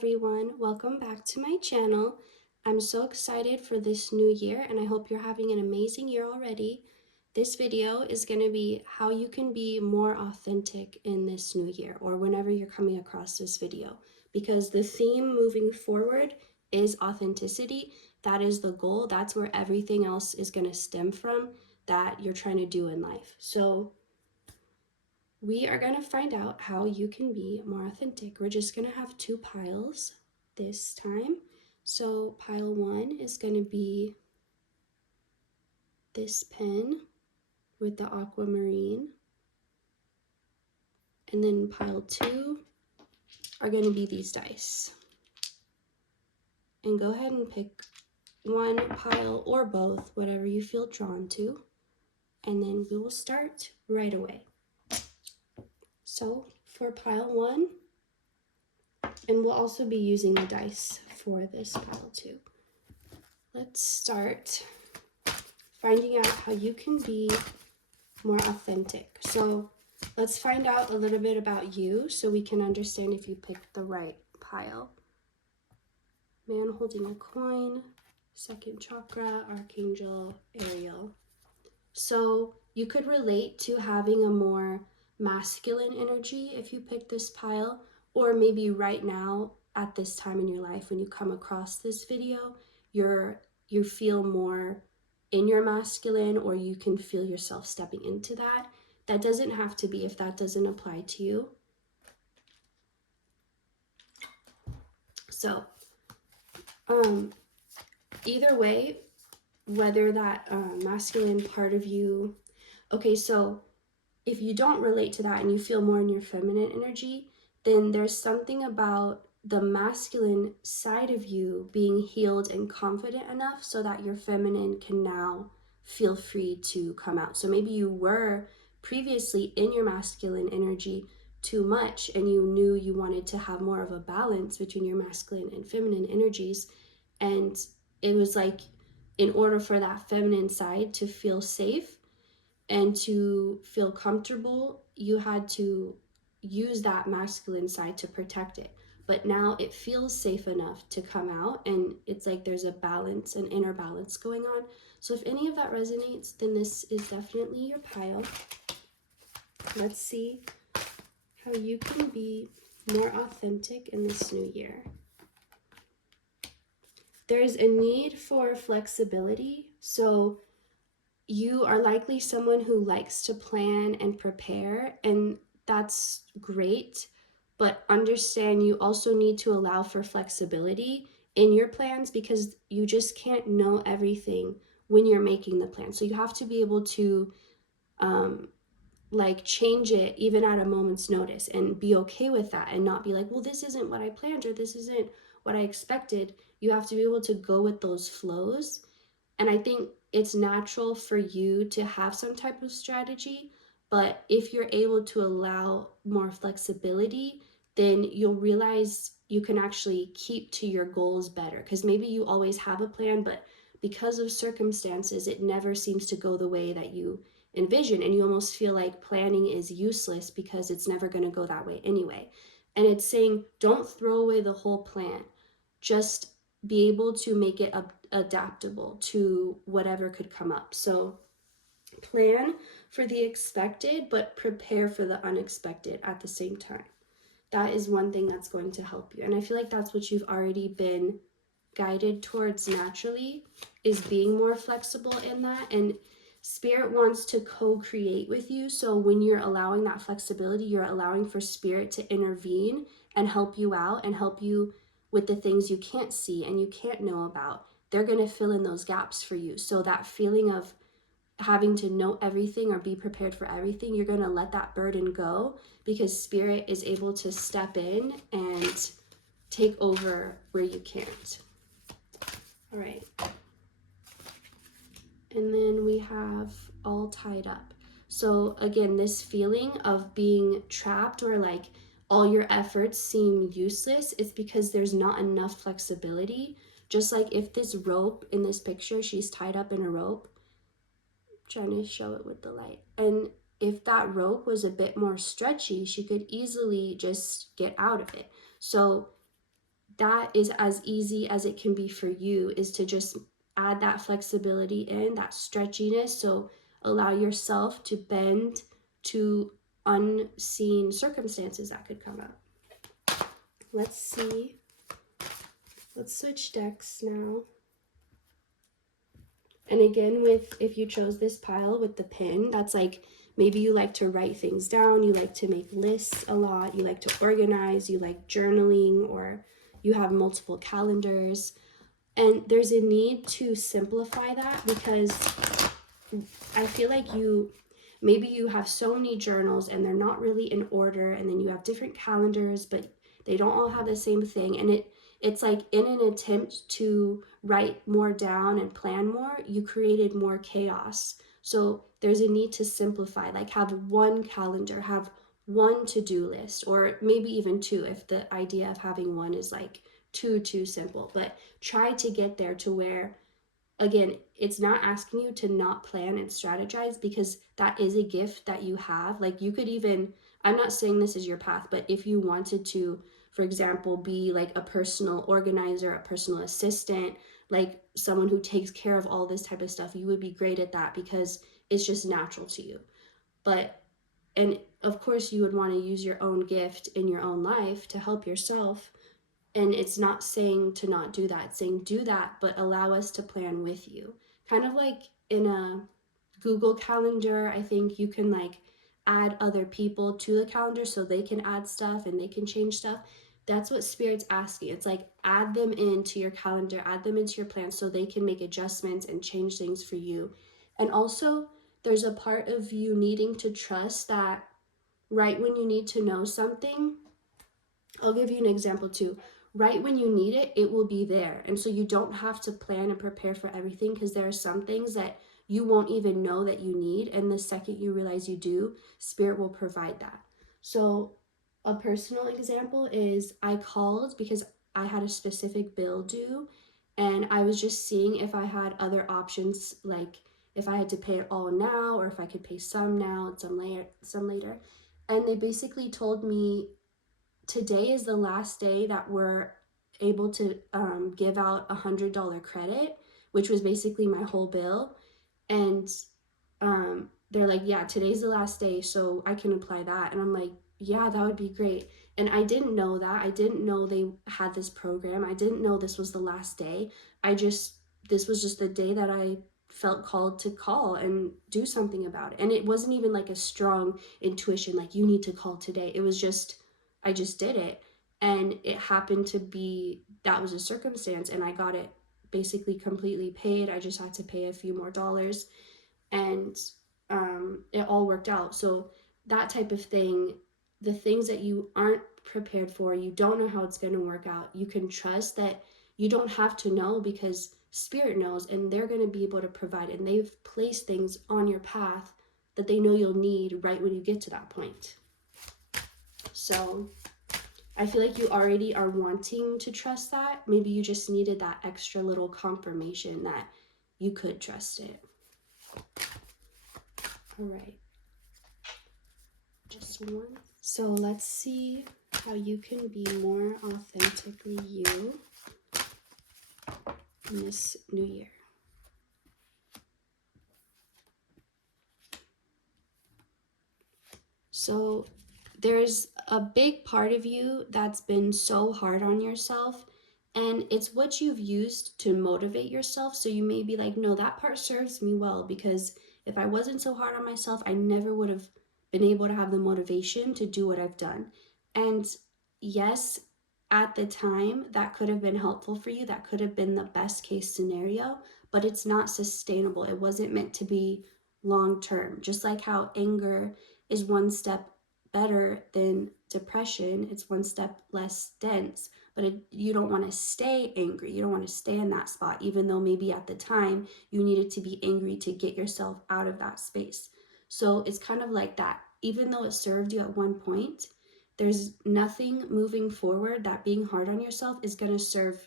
everyone, welcome back to my channel. I'm so excited for this new year and I hope you're having an amazing year already. This video is going to be how you can be more authentic in this new year or whenever you're coming across this video, because the theme moving forward is authenticity. That is the goal. That's where everything else is going to stem from that you're trying to do in life. So we are going to find out how you can be more authentic. We're just going to have two piles this time. So pile one is going to be this pen with the aquamarine. And then pile two are going to be these dice. And go ahead and pick one pile or both, whatever you feel drawn to. And then we will start right away. So for pile one, and we'll also be using the dice for this pile too. Let's start finding out how you can be more authentic. So let's find out a little bit about you so we can understand if you picked the right pile. Man holding a coin, second chakra, archangel, Ariel. So you could relate to having a more masculine energy if you pick this pile, or maybe right now at this time in your life when you come across this video, you feel more in your masculine, or you can feel yourself stepping into that. That doesn't have to be if that doesn't apply to you. So either way, whether that masculine part of you, okay, so if you don't relate to that and you feel more in your feminine energy, then there's something about the masculine side of you being healed and confident enough so that your feminine can now feel free to come out. So maybe you were previously in your masculine energy too much and you knew you wanted to have more of a balance between your masculine and feminine energies, and it was like in order for that feminine side to feel safe and to feel comfortable, you had to use that masculine side to protect it. But now it feels safe enough to come out, and it's like there's a balance, an inner balance going on. So if any of that resonates, then this is definitely your pile. Let's see how you can be more authentic in this new year. There's a need for flexibility. So you are likely someone who likes to plan and prepare, and that's great, but understand you also need to allow for flexibility in your plans, because you just can't know everything when you're making the plan. So you have to be able to change it even at a moment's notice and be okay with that, and not be like, well, this isn't what I planned, or this isn't what I expected. You have to be able to go with those flows. And I think it's natural for you to have some type of strategy, but if you're able to allow more flexibility, then you'll realize you can actually keep to your goals better. Because maybe you always have a plan, but because of circumstances, it never seems to go the way that you envision. And you almost feel like planning is useless because it's never going to go that way anyway. And it's saying, don't throw away the whole plan. Just be able to make it adaptable to whatever could come up. So plan for the expected, but prepare for the unexpected at the same time. That is one thing that's going to help you. And I feel like that's what you've already been guided towards naturally, is being more flexible in that. And Spirit wants to co-create with you. So when you're allowing that flexibility, you're allowing for Spirit to intervene and help you out and help you with the things you can't see and you can't know about. They're going to fill in those gaps for you. So that feeling of having to know everything or be prepared for everything, you're going to let that burden go, because Spirit is able to step in and take over where you can't. All right. And then we have all tied up. So again, this feeling of being trapped, or like all your efforts seem useless, it's because there's not enough flexibility. Just like if this rope in this picture, she's tied up in a rope, I'm trying to show it with the light. And if that rope was a bit more stretchy, she could easily just get out of it. So that is as easy as it can be for you, is to just add that flexibility in, that stretchiness. So allow yourself to bend to unseen circumstances that could come up. Let's see. Let's switch decks now. And again, with if you chose this pile with the pin, that's like maybe you like to write things down, you like to make lists a lot, you like to organize, you like journaling, or you have multiple calendars. And there's a need to simplify that, because I feel like maybe you have so many journals and they're not really in order, and then you have different calendars, but they don't all have the same thing. And it's like, in an attempt to write more down and plan more, you created more chaos. So there's a need to simplify, like have one calendar, have one to-do list, or maybe even two if the idea of having one is like too simple. But try to get there to where, again, it's not asking you to not plan and strategize, because that is a gift that you have. Like, you could even, I'm not saying this is your path, but if you wanted to, for example, be like a personal organizer, a personal assistant, like someone who takes care of all this type of stuff, you would be great at that because it's just natural to you. But, and of course, you would want to use your own gift in your own life to help yourself. And it's not saying to not do that. It's saying do that, but allow us to plan with you. Kind of like in a Google Calendar, I think you can like add other people to the calendar so they can add stuff and they can change stuff. That's what Spirit's asking. It's like, add them into your calendar, add them into your plan so they can make adjustments and change things for you. And also, there's a part of you needing to trust that right when you need to know something, I'll give you an example too. Right when you need it, it will be there. And so you don't have to plan and prepare for everything, because there are some things that you won't even know that you need. And the second you realize you do, Spirit will provide that. So, a personal example is, I called because I had a specific bill due, and I was just seeing if I had other options, like if I had to pay it all now or if I could pay some now and some later. And they basically told me today is the last day that we're able to give out $100 credit, which was basically my whole bill. And they're like, yeah, today's the last day, so I can apply that. And I'm like, yeah, that would be great. And I didn't know that. I didn't know they had this program. I didn't know this was the last day. This was just the day that I felt called to call and do something about it. And it wasn't even like a strong intuition, like you need to call today. It was just, I just did it. And it happened to be, that was a circumstance, and I got it basically completely paid. I just had to pay a few more dollars, and it all worked out. So that type of thing, the things that you aren't prepared for, you don't know how it's going to work out, you can trust that you don't have to know, because Spirit knows, and they're going to be able to provide. And they've placed things on your path that they know you'll need right when you get to that point. So I feel like you already are wanting to trust that. Maybe you just needed that extra little confirmation that you could trust it. All right. Just one. So let's see how you can be more authentically you in this new year. So there's a big part of you that's been so hard on yourself, and it's what you've used to motivate yourself. So you may be like, no, that part serves me well, because if I wasn't so hard on myself, I never would have been able to have the motivation to do what I've done. And yes, at the time that could have been helpful for you, that could have been the best case scenario, but it's not sustainable. It wasn't meant to be long term. Just like how anger is one step better than depression, it's one step less dense. But you don't want to stay angry. You don't want to stay in that spot, even though maybe at the time you needed to be angry to get yourself out of that space. So it's kind of like that. Even though it served you at one point, there's nothing moving forward that being hard on yourself is going to serve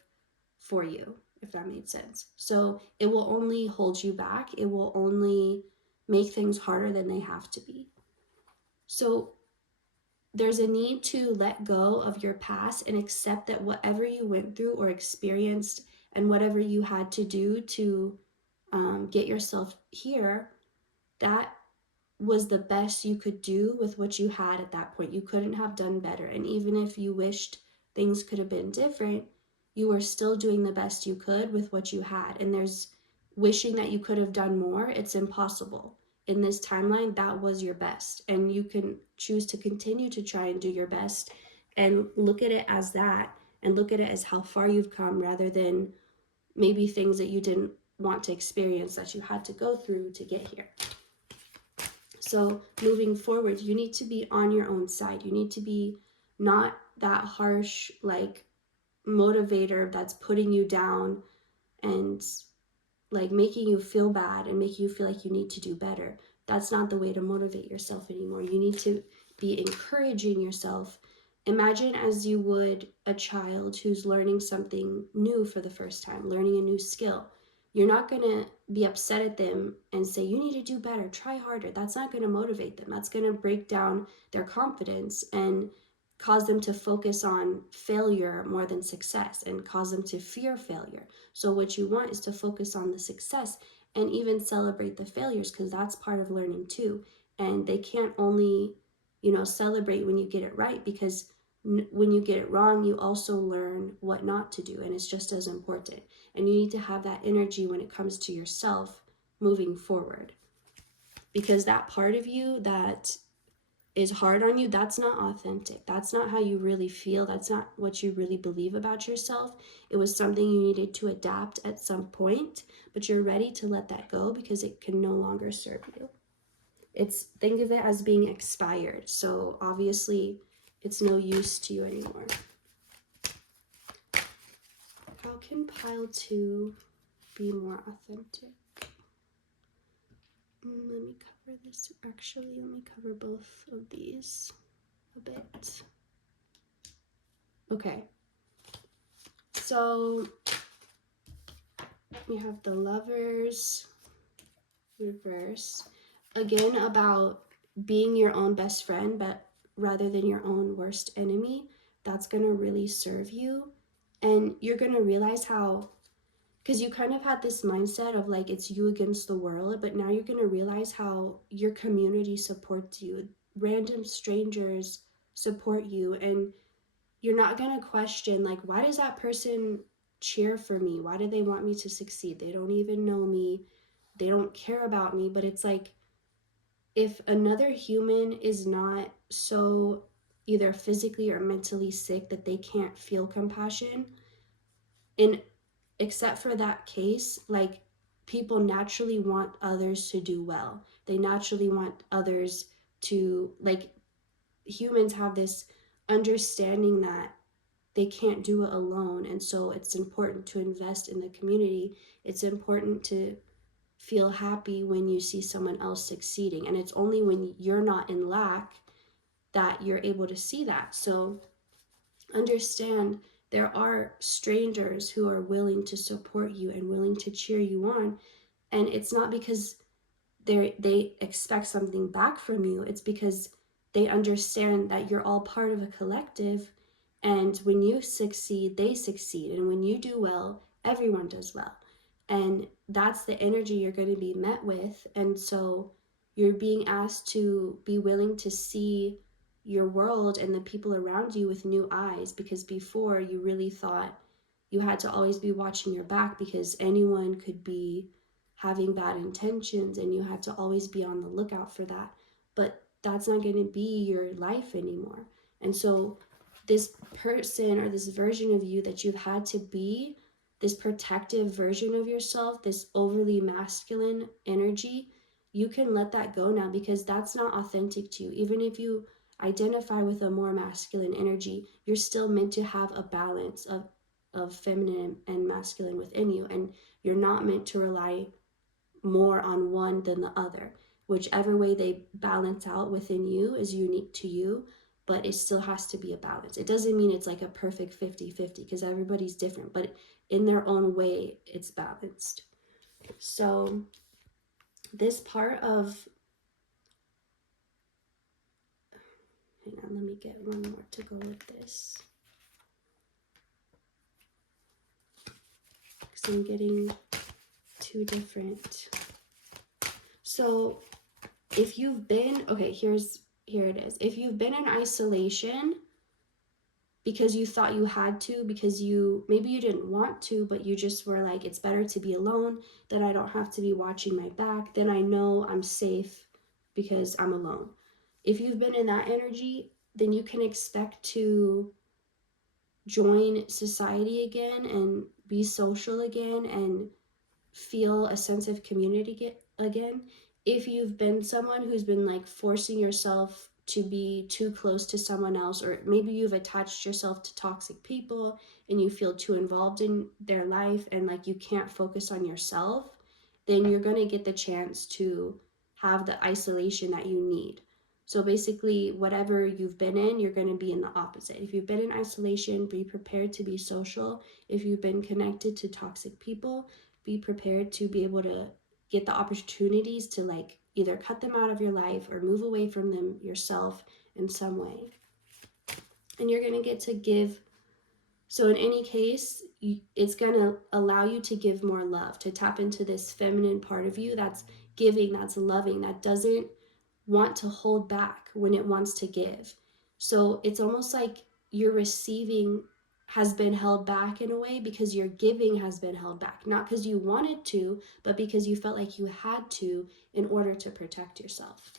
for you, if that made sense. So it will only hold you back. It will only make things harder than they have to be. So there's a need to let go of your past and accept that whatever you went through or experienced and whatever you had to do to get yourself here, that was the best you could do with what you had at that point. You couldn't have done better. And even if you wished things could have been different, you were still doing the best you could with what you had. And there's wishing that you could have done more, it's impossible. In this timeline, that was your best. And you can choose to continue to try and do your best and look at it as that, and look at it as how far you've come rather than maybe things that you didn't want to experience that you had to go through to get here. So moving forward, you need to be on your own side. You need to be not that harsh, like, motivator that's putting you down and like making you feel bad and making you feel like you need to do better. That's not the way to motivate yourself anymore. You need to be encouraging yourself. Imagine as you would a child who's learning something new for the first time, learning a new skill. You're not going to be upset at them and say, you need to do better, try harder. That's not going to motivate them. That's going to break down their confidence and cause them to focus on failure more than success and cause them to fear failure. So what you want is to focus on the success and even celebrate the failures, because that's part of learning too. And they can't only, celebrate when you get it right, because when you get it wrong, you also learn what not to do, and it's just as important. And you need to have that energy when it comes to yourself moving forward, because that part of you that is hard on you, that's not authentic. That's not how you really feel. That's not what you really believe about yourself. It was something you needed to adapt at some point, but you're ready to let that go because it can no longer serve you. Think of it as being expired. So obviously it's no use to you anymore. How can pile 2 be more authentic? Let me cover this. Actually, let me cover both of these a bit. Okay. So we have the Lovers reverse. Again, about being your own best friend, but rather than your own worst enemy. That's going to really serve you. And you're going to realize how, because you kind of had this mindset of like it's you against the world, but now you're going to realize how your community supports you. Random strangers support you, and you're not going to question like, why does that person cheer for me? Why do they want me to succeed? They don't even know me. They don't care about me. But it's like, if another human is not so either physically or mentally sick that they can't feel compassion, and except for that case, like, people naturally want others to do well. They naturally want others to, like, humans have this understanding that they can't do it alone. And so it's important to invest in the community. It's important to feel happy when you see someone else succeeding. And it's only when you're not in lack that you're able to see that. So understand there are strangers who are willing to support you and willing to cheer you on. And it's not because they expect something back from you. It's because they understand that you're all part of a collective, and when you succeed, they succeed, and when you do well, everyone does well. And that's the energy you're going to be met with. And so you're being asked to be willing to see your world and the people around you with new eyes, because before you really thought you had to always be watching your back because anyone could be having bad intentions and you had to always be on the lookout for that. But that's not going to be your life anymore. And so this person or this version of you that you've had to be, this protective version of yourself, this overly masculine energy, you can let that go now, because that's not authentic to you. Even if you identify with a more masculine energy, you're still meant to have a balance of feminine and masculine within you, and you're not meant to rely more on one than the other. Whichever way they balance out within you is unique to you, but it still has to be a balance. It doesn't mean it's like a perfect 50-50, because everybody's different, but in their own way, it's balanced. So this part of Hang on, let me get one more to go with this. Because I'm getting two different. So if you've been, okay, here it is. If you've been in isolation because you thought you had to, because maybe you didn't want to, but you just were like, it's better to be alone, then I don't have to be watching my back, then I know I'm safe because I'm alone. If you've been in that energy, then you can expect to join society again and be social again and feel a sense of community again. If you've been someone who's been like forcing yourself to be too close to someone else, or maybe you've attached yourself to toxic people and you feel too involved in their life and like you can't focus on yourself, then you're going to get the chance to have the isolation that you need. So basically, whatever you've been in, you're going to be in the opposite. If you've been in isolation, be prepared to be social. If you've been connected to toxic people, be prepared to be able to get the opportunities to like either cut them out of your life or move away from them yourself in some way. And you're going to get to give. So in any case, it's going to allow you to give more love, to tap into this feminine part of you that's giving, that's loving, that doesn't want to hold back when it wants to give. So it's almost like your receiving has been held back in a way because your giving has been held back, not because you wanted to, but because you felt like you had to in order to protect yourself.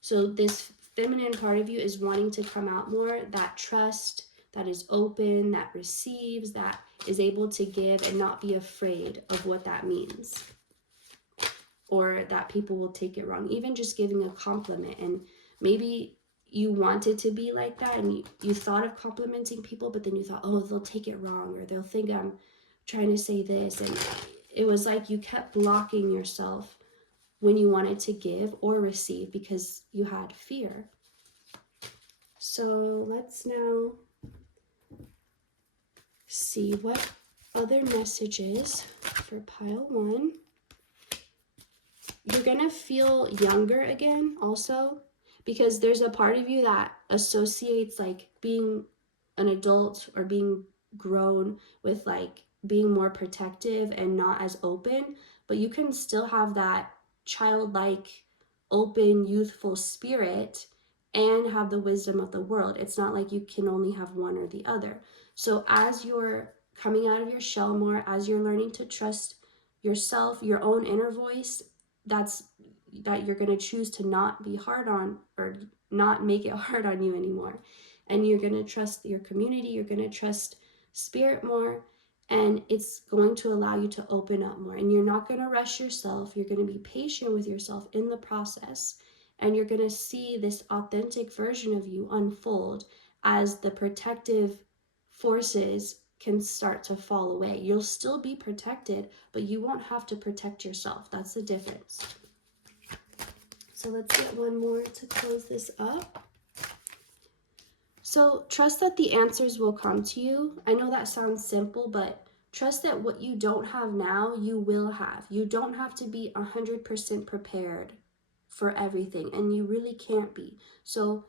So this feminine part of you is wanting to come out more, that trust, that is open, that receives, that is able to give and not be afraid of what that means, or that people will take it wrong. Even just giving a compliment, and maybe you wanted to be like that and you thought of complimenting people, but then you thought, oh, they'll take it wrong, or they'll think I'm trying to say this, and it was like you kept blocking yourself when you wanted to give or receive because you had fear. So let's now see what other messages for pile 1. You're gonna feel younger again also, because there's a part of you that associates like being an adult or being grown with like being more protective and not as open, but you can still have that childlike, open, youthful spirit and have the wisdom of the world. It's not like you can only have one or the other. So as you're coming out of your shell more, as you're learning to trust yourself, your own inner voice, that you're going to choose to not be hard on, or not make it hard on you anymore. And you're going to trust your community, you're going to trust spirit more, and it's going to allow you to open up more. And you're not going to rush yourself. You're going to be patient with yourself in the process, and you're going to see this authentic version of you unfold as the protective forces can start to fall away. You'll still be protected, but you won't have to protect yourself. That's the difference. So let's get one more to close this up. So trust that the answers will come to you. I know that sounds simple, but trust that what you don't have now, you will have. You don't have to be 100% prepared for everything, and you really can't be. So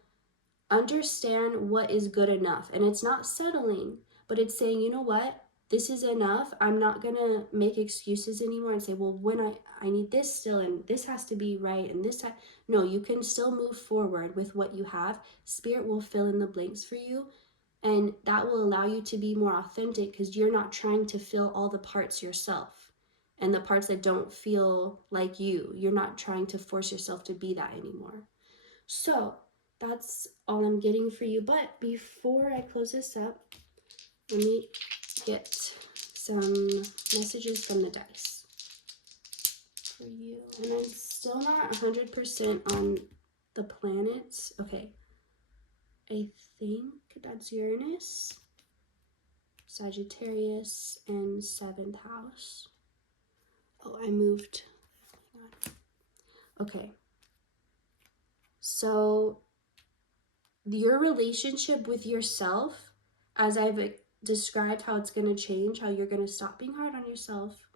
understand what is good enough. And it's not settling, but it's saying, you know what? This is enough. I'm not going to make excuses anymore and say, well, when I need this still, and this has to be right, and this. No, you can still move forward with what you have. Spirit will fill in the blanks for you. And that will allow you to be more authentic because you're not trying to fill all the parts yourself. And the parts that don't feel like you're not trying to force yourself to be that anymore. So that's all I'm getting for you. But before I close this up, let me get some messages from the dice for you. And I'm still not 100% on the planets. Okay. I think that's Uranus, Sagittarius, and 7th house. Oh, I moved. Okay. So your relationship with yourself, as I've described how it's going to change, how you're going to stop being hard on yourself,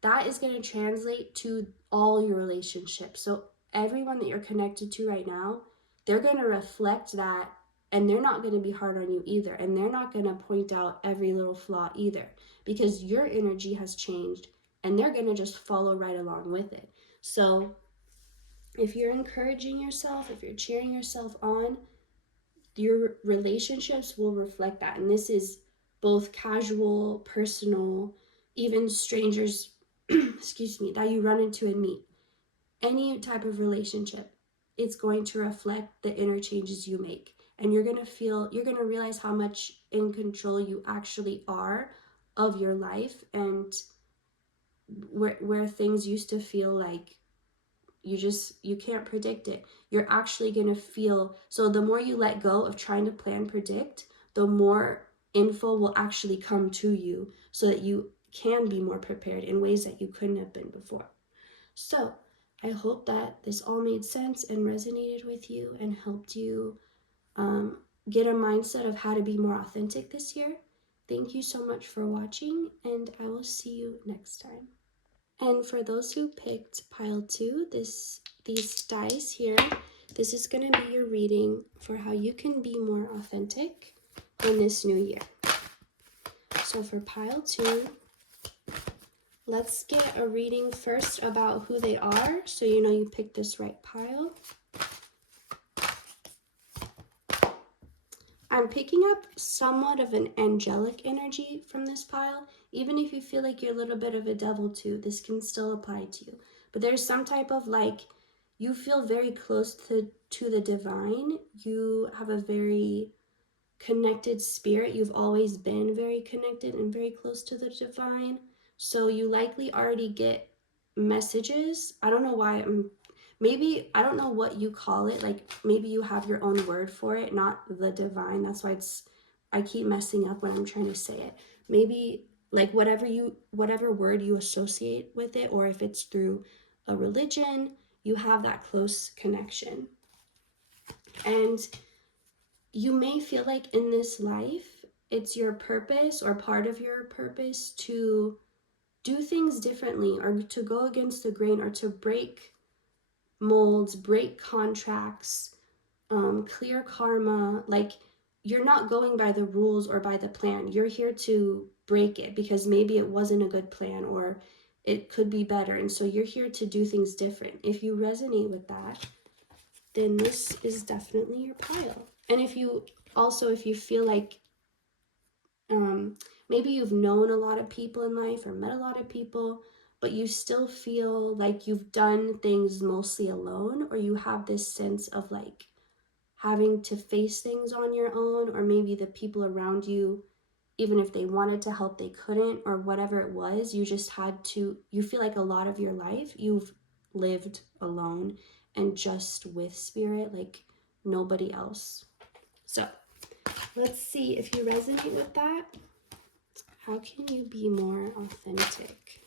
that is going to translate to all your relationships. So everyone that you're connected to right now, they're going to reflect that, and they're not going to be hard on you either. And they're not going to point out every little flaw either, because your energy has changed and they're going to just follow right along with it. So if you're encouraging yourself, if you're cheering yourself on, your relationships will reflect that. And this is both casual, personal, even strangers, excuse me, that you run into and meet. Any type of relationship, it's going to reflect the inner changes you make. And you're going to realize how much in control you actually are of your life, and where things used to feel like you can't predict it, you're actually going to feel. So the more you let go of trying to plan, predict, the more info will actually come to you, so that you can be more prepared in ways that you couldn't have been before. So I hope that this all made sense and resonated with you and helped you get a mindset of how to be more authentic this year. Thank you so much for watching, and I will see you next time. And for those who picked pile 2, these dice here, this is going to be your reading for how you can be more authentic in this new year. So for pile 2, let's get a reading first about who they are, so you know you picked this right pile. I'm picking up somewhat of an angelic energy from this pile. Even if you feel like you're a little bit of a devil too, this can still apply to you. But there's some type of you feel very close to the divine. You have a very connected spirit. You've always been very connected and very close to the divine. So you likely already get messages. I don't know why maybe, I don't know what you call it. Maybe you have your own word for it, not the divine. That's why I keep messing up when I'm trying to say it. Maybe whatever word you associate with it, or if it's through a religion, you have that close connection. And you may feel like in this life, it's your purpose or part of your purpose to do things differently, or to go against the grain, or to break molds, break contracts, clear karma. You're not going by the rules or by the plan. You're here to break it because maybe it wasn't a good plan, or it could be better. And so you're here to do things different. If you resonate with that, then this is definitely your pile. And if you feel like maybe you've known a lot of people in life or met a lot of people, but you still feel like you've done things mostly alone, or you have this sense of having to face things on your own, or maybe the people around you, even if they wanted to help, they couldn't, or whatever it was, you just had to, you feel like a lot of your life you've lived alone and just with spirit, like nobody else. So let's see if you resonate with that. How can you be more authentic?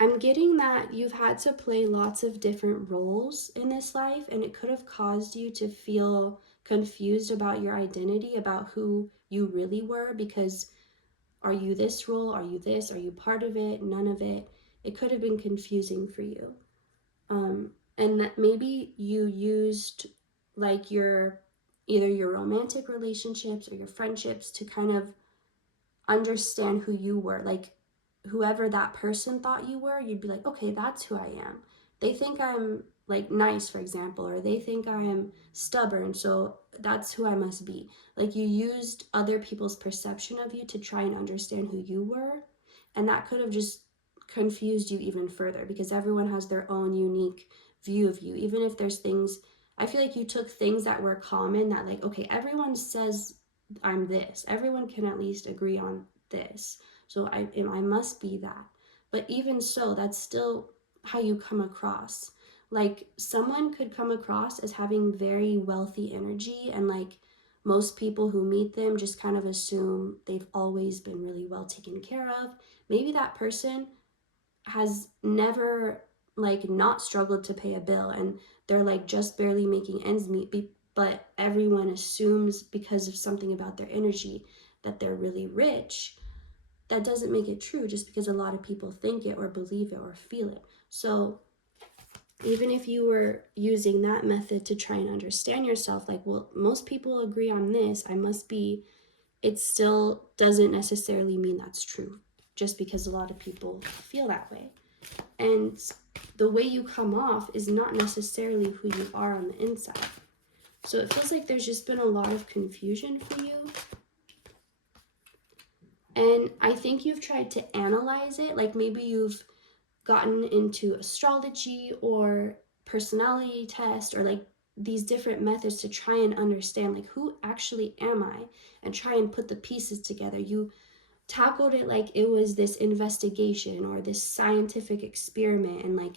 I'm getting that you've had to play lots of different roles in this life, and it could have caused you to feel confused about your identity, about who you really were, because are you this role? Are you this? Are you part of it? None of it? It could have been confusing for you. And that maybe you used either your romantic relationships or your friendships to kind of understand who you were. Whoever that person thought you were, you'd be like, okay, that's who I am. They think I'm nice, for example, or they think I am stubborn, so that's who I must be. You used other people's perception of you to try and understand who you were, and that could have just confused you even further, because everyone has their own unique view of you. Even if there's things, I feel like you took things that were common, that okay, everyone says I'm this, everyone can at least agree on this, so I must be that. But even so, that's still how you come across. Someone could come across as having very wealthy energy, and most people who meet them just kind of assume they've always been really well taken care of. Maybe that person has never not struggled to pay a bill, and they're just barely making ends meet, but everyone assumes because of something about their energy that they're really rich. That doesn't make it true, just because a lot of people think it or believe it or feel it. So Even if you were using that method to try and understand yourself, like, well, most people agree on this, I must be, it still doesn't necessarily mean that's true, just because a lot of people feel that way. And the way you come off is not necessarily who you are on the inside. So it feels like there's just been a lot of confusion for you. And I think you've tried to analyze it, like maybe you've gotten into astrology or personality test or like these different methods to try and understand, like, who actually am I, and try and put the pieces together. You tackled it like it was this investigation or this scientific experiment, and like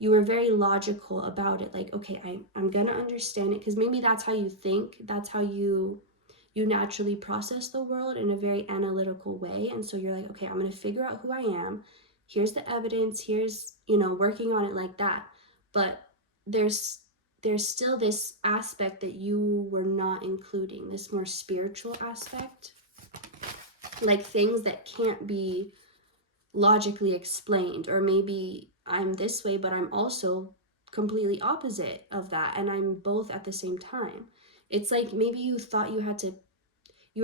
you were very logical about it, like, okay, I'm gonna understand it, because maybe that's how you think, that's how you naturally process the world in a very analytical way. And so you're like, okay, I'm going to figure out who I am. Here's the evidence. Here's, working on it like that. But there's still this aspect that you were not including, this more spiritual aspect, like things that can't be logically explained, or maybe I'm this way, but I'm also completely opposite of that, and I'm both at the same time. It's like maybe you thought you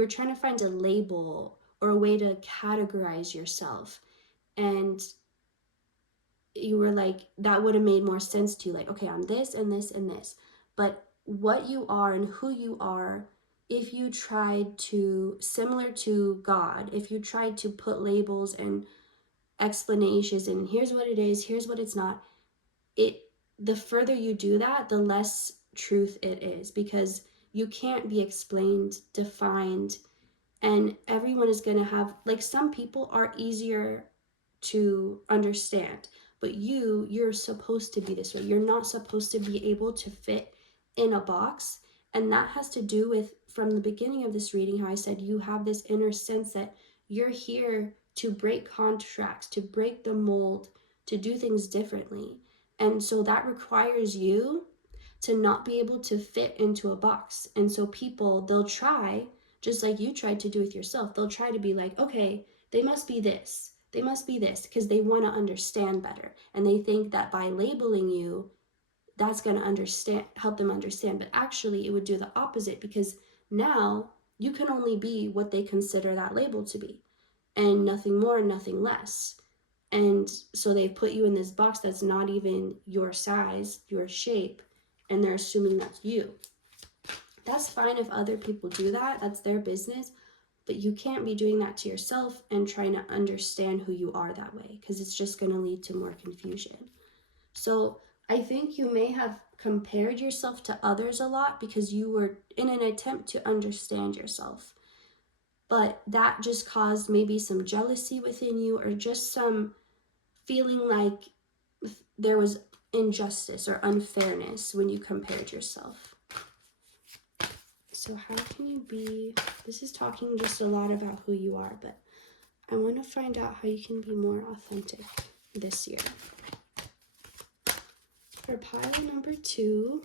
were trying to find a label or a way to categorize yourself, and you were like, that would have made more sense to you, like, okay, I'm this and this and this. But what you are and who you are, if you tried to, similar to God, if you tried to put labels and explanations and here's what it is, here's what it's not, it the further you do that, the less truth it is, because you can't be explained, defined, and everyone is going to have, like, some people are easier to understand, but you're supposed to be this way. You're not supposed to be able to fit in a box. And that has to do with, from the beginning of this reading, how I said you have this inner sense that you're here to break contracts, to break the mold, to do things differently. And so that requires you to not be able to fit into a box. And so people, they'll try, just like you tried to do with yourself, they'll try to be like, okay, they must be this, they must be this, because they want to understand better. And they think that by labeling you, that's going to help them understand. But actually, it would do the opposite, because now you can only be what they consider that label to be, and nothing more, nothing less. And so they've put you in this box that's not even your size, your shape, and they're assuming that's you. That's fine if other people do that, that's their business, but you can't be doing that to yourself and trying to understand who you are that way, because it's just going to lead to more confusion. So I think you may have compared yourself to others a lot because you were in an attempt to understand yourself. But that just caused maybe some jealousy within you, or just some feeling like there was injustice or unfairness when you compared yourself. So how can you be, this is talking just a lot about who you are, but I want to find out how you can be more authentic this year. For pile number 2,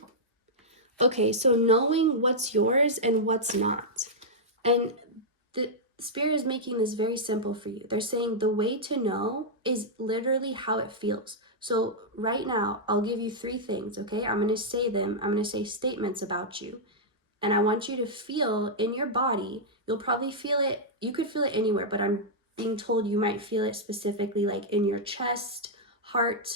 okay, so knowing what's yours and what's not. And the Spirit is making this very simple for you. They're saying the way to know is literally how it feels. So right now, I'll give you 3 things, okay? I'm going to say them. I'm going to say statements about you. And I want you to feel in your body. You'll probably feel it. You could feel it anywhere, but I'm being told you might feel it specifically like in your chest, heart,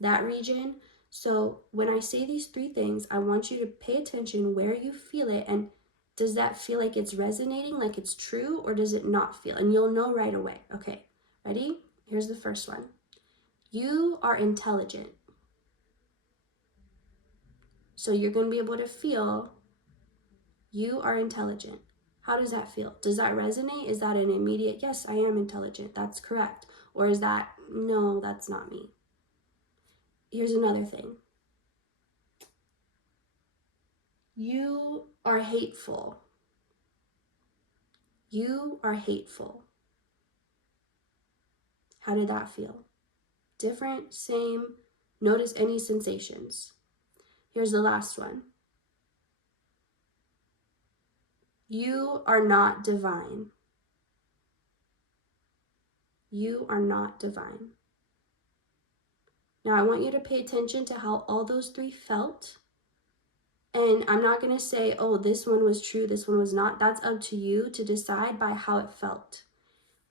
that region. So when I say these 3 things, I want you to pay attention where you feel it, and does that feel like it's resonating, like it's true, or does it not feel? And you'll know right away. Okay, ready? Here's the first one. You are intelligent. So you're going to be able to feel you are intelligent. How does that feel? Does that resonate? Is that an immediate, yes, I am intelligent, that's correct? Or is that, no, that's not me? Here's another thing. You are hateful. You are hateful. How did that feel? Different, same? Notice any sensations. Here's the last one. You are not divine. You are not divine. Now, I want you to pay attention to how all those three felt. And I'm not going to say, oh, this one was true, this one was not. That's up to you to decide by how it felt.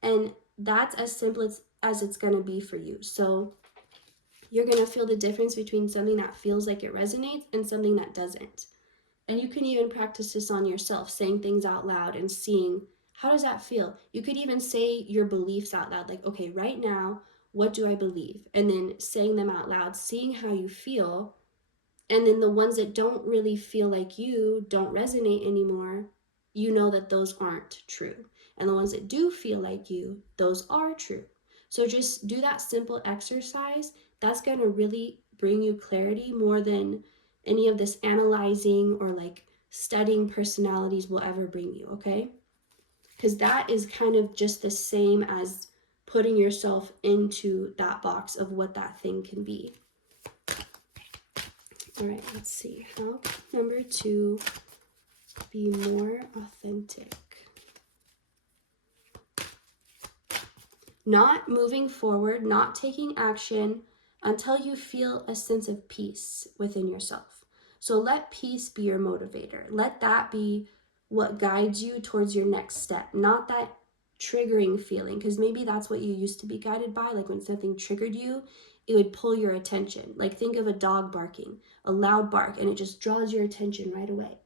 And that's as simple as it's going to be for you. So you're going to feel the difference between something that feels like it resonates and something that doesn't. And you can even practice this on yourself, saying things out loud and seeing, how does that feel? You could even say your beliefs out loud, like, okay, right now, what do I believe? And then saying them out loud, seeing how you feel. And then the ones that don't really feel like you, don't resonate anymore, you know that those aren't true. And the ones that do feel like you, those are true. So just do that simple exercise. That's going to really bring you clarity more than any of this analyzing or like studying personalities will ever bring you, okay? Because that is kind of just the same as putting yourself into that box of what that thing can be. All right, let's see. How number 2 be more authentic? Not moving forward, not taking action until you feel a sense of peace within yourself. So let peace be your motivator. Let that be what guides you towards your next step, not that triggering feeling, because maybe that's what you used to be guided by. Like when something triggered you, it would pull your attention. Like think of a dog barking, a loud bark, and it just draws your attention right away.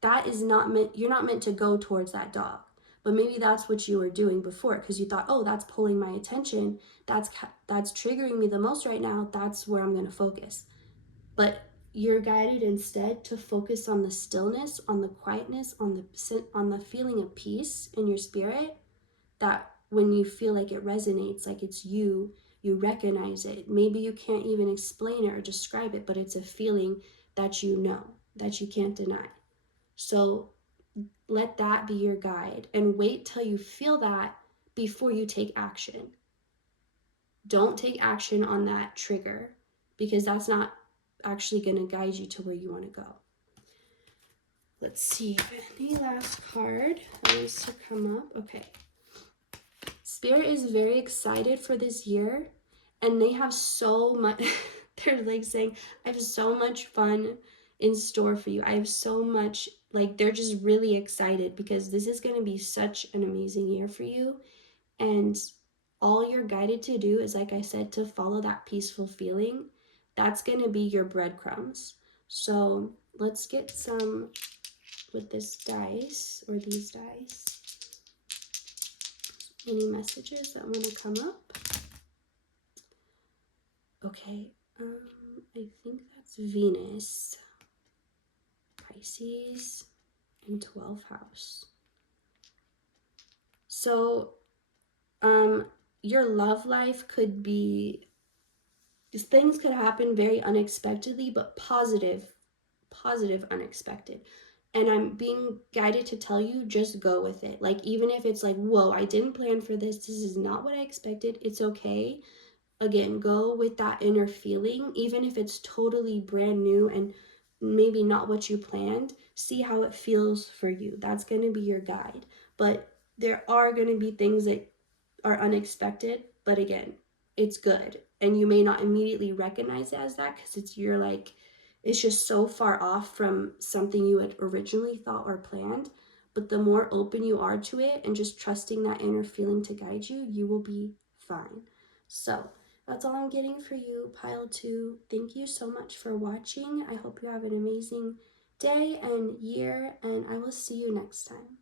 That is not meant, you're not meant to go towards that dog. But maybe that's what you were doing before because you thought, oh, that's pulling my attention. That's triggering me the most right now. That's where I'm going to focus. But you're guided instead to focus on the stillness, on the quietness, on the feeling of peace in your spirit. That when you feel like it resonates, like it's you recognize it. Maybe you can't even explain it or describe it, but it's a feeling that you know, that you can't deny. So let that be your guide and wait till you feel that before you take action. Don't take action on that trigger because that's not actually going to guide you to where you want to go. Let's see, any last card that needs to come up. Okay. Spirit is very excited for this year and they have so much, they're like saying, I have so much fun in store for you. I have so much, like they're just really excited because this is going to be such an amazing year for you. And all you're guided to do is, like I said, to follow that peaceful feeling. That's going to be your breadcrumbs. So let's get some with this dice or these dice. Any messages that want to come up? Okay, I think that's Venus, Pisces, and 12th house. So, your love life could be, things could happen very unexpectedly, but positive unexpected. And I'm being guided to tell you, just go with it. Like, even if it's like, whoa, I didn't plan for this. This is not what I expected. It's okay. Again, go with that inner feeling, even if it's totally brand new and maybe not what you planned. See how it feels for you. That's going to be your guide. But there are going to be things that are unexpected, but again, it's good. And you may not immediately recognize it as that because it's just so far off from something you had originally thought or planned. But the more open you are to it and just trusting that inner feeling to guide you, you will be fine. So that's all I'm getting for you, pile 2. Thank you so much for watching. I hope you have an amazing day and year, and I will see you next time.